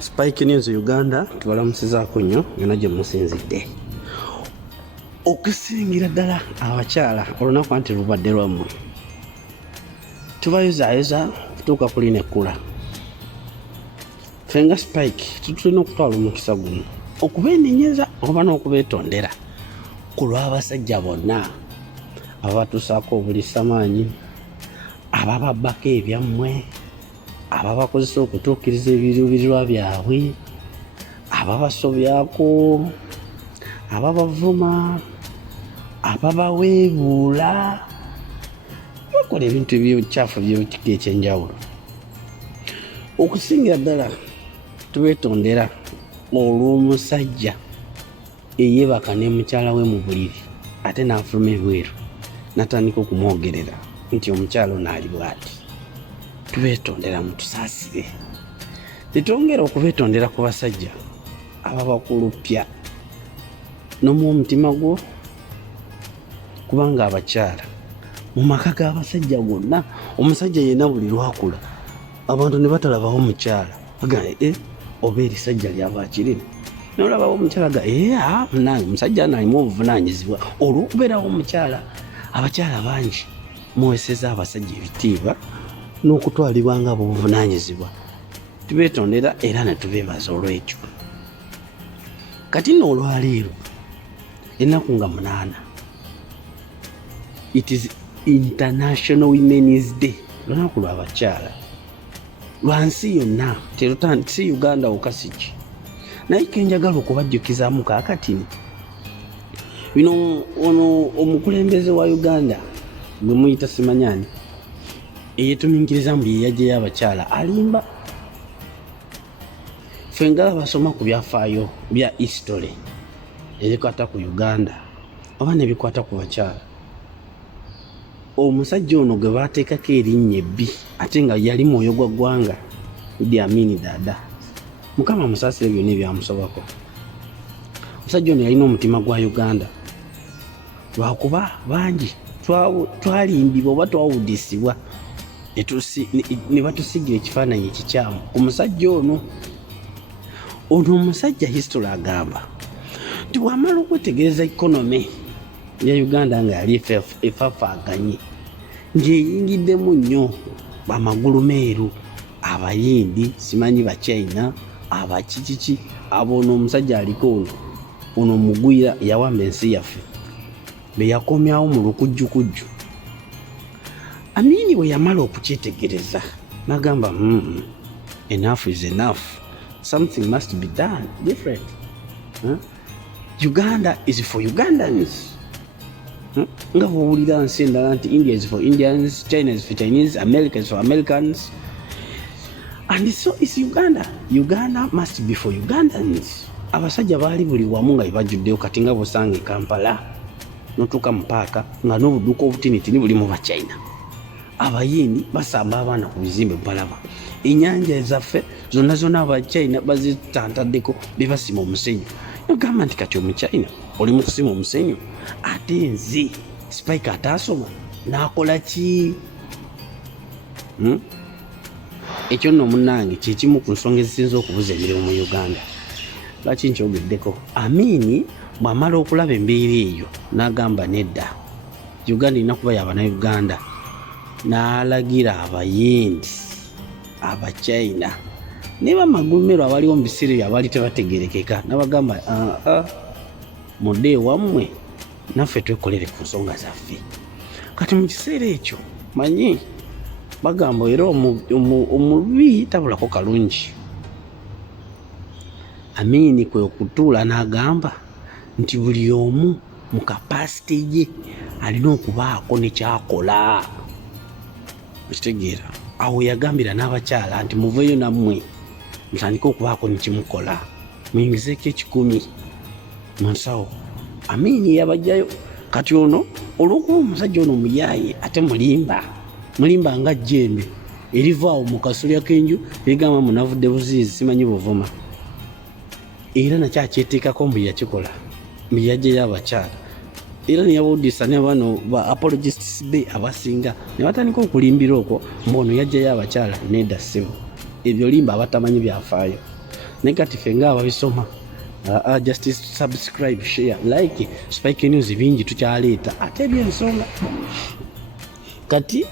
Spike News Uganda tubalamusizaako nnyo yona gye musinzidde. Okusingira ddala abakyala olunaku anti lubadde lwammwe. Tubayozaayoza kutuuka kuli nekkula. Fenga Spike tulina okutwala omukisa guno okubeenenyeza oba n'okubeetondera ku lw'abasajja bonna ababatuusaako obulisa-maanyi, abababbako ebyammwe, ababakozesa okutuukiriza ebiruubirirwa byabwe, ababasobyako, ababavuma, ababaweebuula, bakola ebintu eby'ekyafu by'ekika ekyenjawulo. Okusingira ddala tubeetondera olw'omusajja eyeebaka ne mukyala we mu buliri ate n'afuluma ebweru n'atandika okumwogerera nti omukyala ono ali bw'ati. Tubeetondera mutusaasire. Tetwongera okubeetondera ku basajja ababakulupya n'omuwa omutima gwo, kubanga abakyala mu maka g'abasajja gonna omusajja yenna buli lwakula abantu ne batalabawo mukyala bagamba oba erisajja lyabakirina nolabawo omukyala nange omusajja nalimu obuvunaanyizibwa olw'okubeerawo omukyala. Abakyala bangi muweeseza abasajja ebitiibwa n'okutwalibwa nga obuvunaanyizibwa. Tubeetondera era ne tubeebaza olw'ekyo. Kati nno olwaleero ennaku nga 8 it is International Women's Day, lunaku lw'abakyala lwa nsi yonna, si Uganda wokka siki. Naye kenjagala okubajjukizaamu kaakati bino omukulembeze wa Uganda gwe muyita simanyani eyeetuminkiriza mbu ye yajjayo abakyala alimba. Ffe nga basoma ku byafaayo bya history ebikwata ku Uganda oba nebikwata ku bakyala, omusajja ono gwe baateekako erinnya ebbi ate nga yali mwoyo gwagwanga, Idi Amini Dada, Mukama amusaasire byonna ebyamusobako. Omusajja ono yalina omutima gwa Uganda lwakuba bangi twalimbibwa oba twawudisibwa ne batusigira ekifaananyi ekikyamu ku musajja ono. Omusajja history agamba nti bw'amala okwetegereza ekonome ya Uganda nga yali efafaaganye ng'eyingiddemu nnyo bamagulu meeru, abayindi, simanyi Bachina, abakikiki, abono omusajja aliko ono omugwira yawamba ensi yaffe be yakomyawo mu lukujjukujju. Amini bwe yamala okukyetegereza n'agamba enough is enough, something must be done different. Uganda is for Ugandans. Nga bw'owulira nsi endala nti India is for Indians, China is for Chinese, America is for Americans, and so is Uganda. Uganda must be for Ugandans. Abasajja baali buli wamu nga bajjuddeyo kati nga bosanga e Kampala n'otuuka mu paaka nga n'obuduuka obutinitini buli mu Bachina. Abayindi basamba abaana ku bizimbe balaba. Ennyanja ezaffe zonna zonna Abachina bazitantaddeko bebasima omusenyu. Ogamba nti kati omuchina oli mu kusima omusenyu ate nze Spike ataasoma n'akola ki? Ekyo nno munnange kyekimu ku nsonga ezisinza okubuza emirimu mu Uganda. Lwaki nkyogeddeko? Amini bw'amala okulaba embeera eyo n'agamba nedda, Uganda erina kuba y'Abannayuganda, n'alagira abayindi, Abachina ne bamagulumero abaliwo mu biseera ebyo abaali tebategerekeka n'abagamba mudde ewammwe naffe twekolere ku nsonga zaffe. Kati mu kiseera ekyo manyi bagamba era omubi tabulako kalungi. Amini kwe okutuula n'agamba nti buli omu mu kapasite ye alina okubaako nekyakola. Okitegeera awo yagambira n'abakyala nti muveeyo nammwe mutandike okubaako nekimukola, muyingizeeko 10 mu nsawo. Amini yabajjayo. Kati ono olw'okuba omusajja ono muyaaye ate mulimba nga jjembe erivaawo mu kasolya k'enju erigamba munavudde buziizi simanyi buvuma, era nakyakyeteekako mbu yakikola mbu yajjayo abakyala. Era neyabawuddisa ne bano ba apologists be abasinga ne batandika okulimbira okwo mbono yajjayo abakyala nedda ssebo. Ebyo limba abatamanyi byafaayo. negative nga ababisoma just subscribe, share, like. Spike News bingi tukyaleeta ate ebyensonga. Kati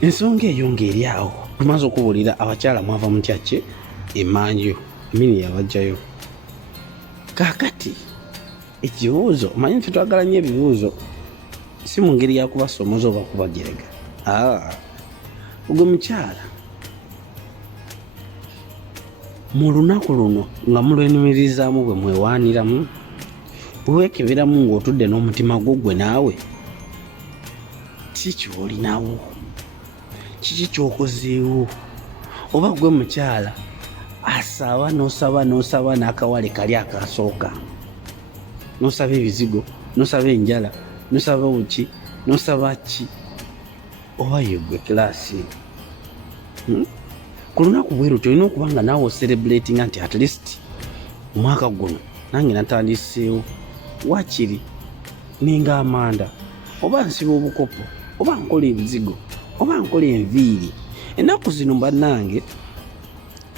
ensonga eyo ng'eri awo tumaze okubuulira abakyala mwava mu tyaki emanju Amini yabaggyayo. Kaakati ekibuuzo manyi nti twagala nnyo ebibuuzo, si mu ngeri ya kubasomoza oba kubagerega. Ogwo mukyala mu lunaku luno nga mulwenumiririzaamu bwe mwewaaniramu, weekeberamu ng'otudde n'omutima gwo gwe naawe, kiki ky'olinawo, kiki ky'okozeewo? Oba gwe mukyala asaba n'osaba n'akawale kali akasooka, n'osaba ebizigo, n'osaba enjala, n'osaba buki, n'osaba ki? Oba yegwe kilaasi ku lunaku bwe lutyo olina okuba nga naawe celebrating nti at least omwaka guno nange natandiseewo wakiri ninga amanda, oba nsiba obukopo, oba nkola ebizigo, oba nkola enviiri. Ennaku zino bannange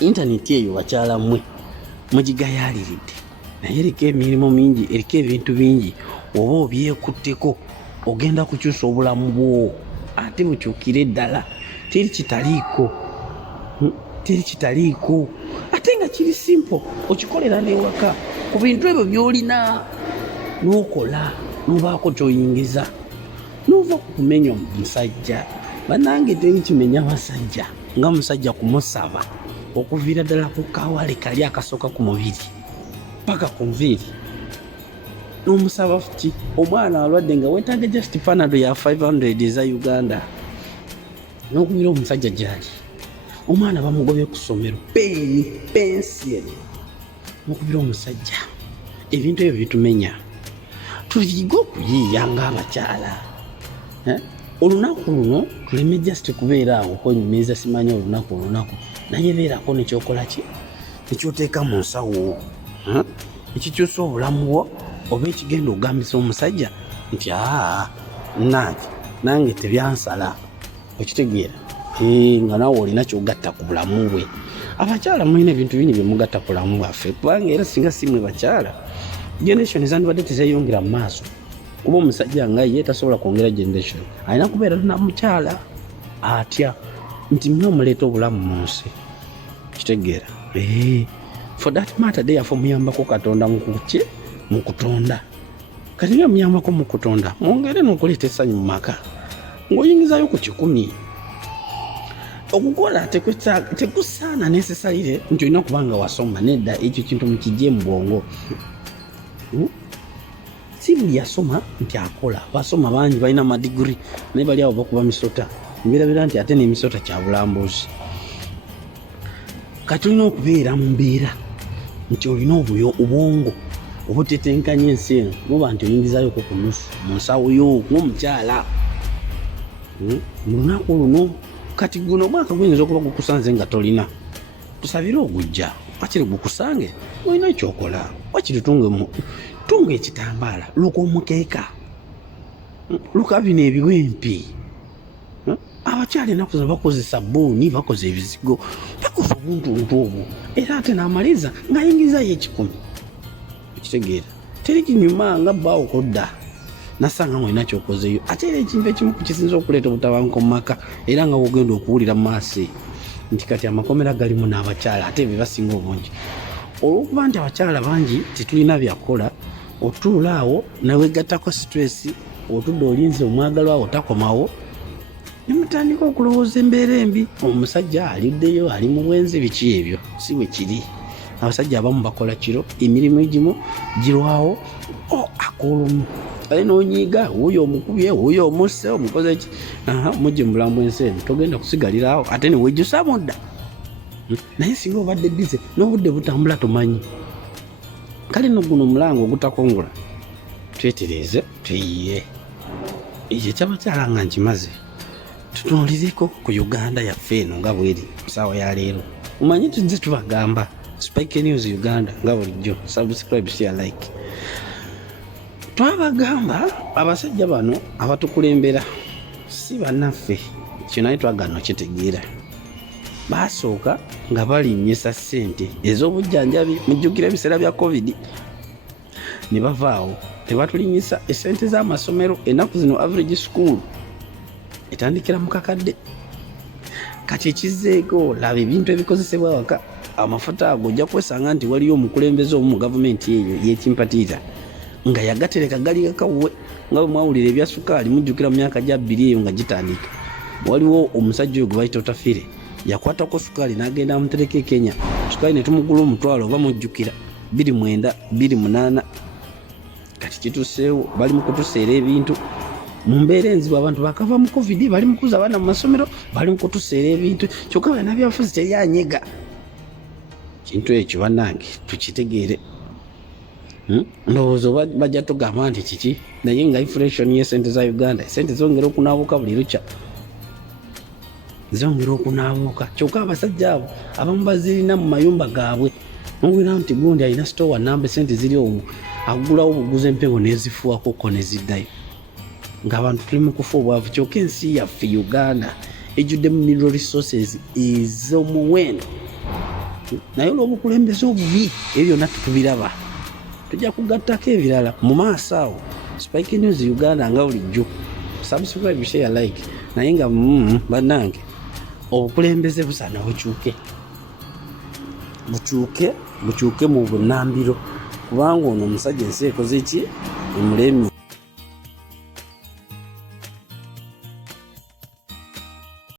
intaneti eyo bakyala mmwe mugigayaaliridde, naye eriko emirimu mingi, eriko ebintu bingi. Oba obyekutteko ogenda kukyusa obulamu bwo ate bukyukire ddala, teri kitaliiko ate nga kiri simple, okikolera n'ewaka ku bintu ebyo by'olina n'okola, n'obaako ky'oyingiza, n'ova ku kumenya omusajja. Bannange teri kimenya basajja nga musajja kumusaba okuviira ddala ku kawale kali akasooka ku mubiri paka ku nviiri, n'omusaba fuki omwana alwadde nga weetaaga just panado ya 500 eza Uganda, n'okubira omusajja gyali. Omwana bamugobye ku ssomero pensiyeri, n'okubira omusajja. Ebintu ebyo bitumenya, tuyiga okuyiiya ng'abakyala. Olunaku luno tuleme just kubeera awo okwenyumiriza, simanyi olunaku naye beerako nekyokola ki, ekyoteeka mu nsawo, ekikyusa obulamu bwo, oba ekigenda okugambisa omusajja nti nange tebyansala, okitegeera nga naawe olina kyogatta ku bulamu bwe. Abakyala mulina ebintu bingi bye mugatta ku bulamu bwaffe, kubanga era singa simwe bakyala generation zandibadde tezeyongera mu maaso, kuba omusajja nga ye tasobola kwongera generation, alina kubeera na mukyala atya nti muleeta obulamu mu nsi, kitegeera. For that matter therefore muyambako Katonda mu kutonda. Kati nga muyambako mu kutonda, mwongere n'okuleeta essanyu mu maka ng'oyingizayo ku 10. Okukola tekusaana nesesalire nti olina kubanga wasoma, nedda ekyo kintu mukijje mu bwongo. Si buli yasoma nti akola, basoma bangi balina amadiguri naye bali awo bakuba misota, mbirabira nti ate n'emisota kya bulambuzi. Kati olina okubeera mu mbeera nti olina obwongo obutetenkanya ensi eno, muba nti oyingizayoko ku nusu mu nsawo yo ng'omukyala mu lunaku luno. Kati guno omwaka guyinza okuba gukusanze nga tolina, tusabire ogujja wakiri gukusange olina ekyokola, wakiri tunga ekitambaala, luka omukeeka, luka bino ebiwempi. Abakyala ennaku zino bakoze sabbuuni, bakoze ebizigo, bakoze obuntuntu obwo, era ate n'amaliza ng'ayingirizayo 10. Ekitegeera teri kinyuma nga bbaawo kodda nasanga mwina kyokozeeyo, ate era ekintu ekimu kisinza okuleeta obutabanguko mu maka, era nga wogenda okuwulira mu maaso nti kati amakomera galimu n'abakyala ate be basinga obungi. Olw'okuba nti abakyala bangi tetulina byakola, otuula awo newegattako stress, otudde olinze omwagalwa awo takomawo, ne mutandika okulowooza embeera embi. Omusajja aliddeyo, ali mu bwenzi, biki ebyo si bwe kiri. Abasajja abamu bakola kiro, emirimu egimu girwawo, akolumu ale n'onyiiga, wuuyo omukubye, wuuyo omusse, omukoze ki, mujje mu bulamu bw'ensi eno togenda kusigalirawo ate ne wejjusa mudda. Naye singa obadde bize n'obudde butambula tomanyi, kale no guno omulango ogutakongola twetereeze tuyiye. Ekyo ky'abakyala nga nkimaze, tutunuulireko ku Uganda yaffe eno nga bweri nsaawa ya leero. Omanyi tuzze tubagamba Spike News Uganda nga bulijjo, subscribe, share, like. Twabagamba abasajja bano abatukulembera si bannaffe, kino naye twagana okitegeera. basooka nga balinnyisa ssente ez'obujjanjabi. Mujjukira ebiseera bya covid ne bavaawo ne batulinnyisa essente z'amasomero. Ennaku zino average school etandikira mu kakadde. Kati ekizzeeko laba ebintu ebikozesebwa waka. Amafuta ago ojja kwesanga nti waliyo omukulembeze omu mu gavumenti eyo y'ekimpatiira nga yagatereka gali gakawuwe nga bwe mwawulira ebya sukaali. Mujjukira mu myaka gya 2 eyo nga gitandika, waliwo omusajja oyo gwe bayita Otafire yakwatako sukaali n'agenda amutereka e Kenya. Sukaali ne tumugula omutwalo oba mujjukira 29 28. Kati kituuseewo bali mu kutuseera ebintu mu mbeera enzibu. Abantu bakava mu covid bali mu kuza abaana mu masomero, bali mu kutuseera ebintu. Kyokka bannabyabufuzi teri anyega kintu ekyo. Bannange tukitegeere. Ndowooza bajja tugamba nti kiki, naye nga inflation y'essente za Uganda, essente zongera okunaabuuka buli lukya, zongera okunaabuuka. Kyokka abasajja abo abamu bazirina mu mayumba gaabwe. Mubwira nti gundi alina store namba essente ziri omwo, agulawo obuguzi empewo n'ezifuwako ko ne ziddayo. Ng'abantu tuli mu kufa obwavu. Kyokka ensi yaffe Uganda ejjuddemu mineral resources ez'omuwendo, naye olw'obukulembeze obubi ebyo byonna tutubiraba. Tujja kugattako ebirala mu maaso awo. Spike News Uganda nga bulijjo, subscribe, share, like. Naye nga bannange obukulembeze busaana bukyuke mu bunnambiro, kubanga ono omusajja ensi ekoze ki emulemi.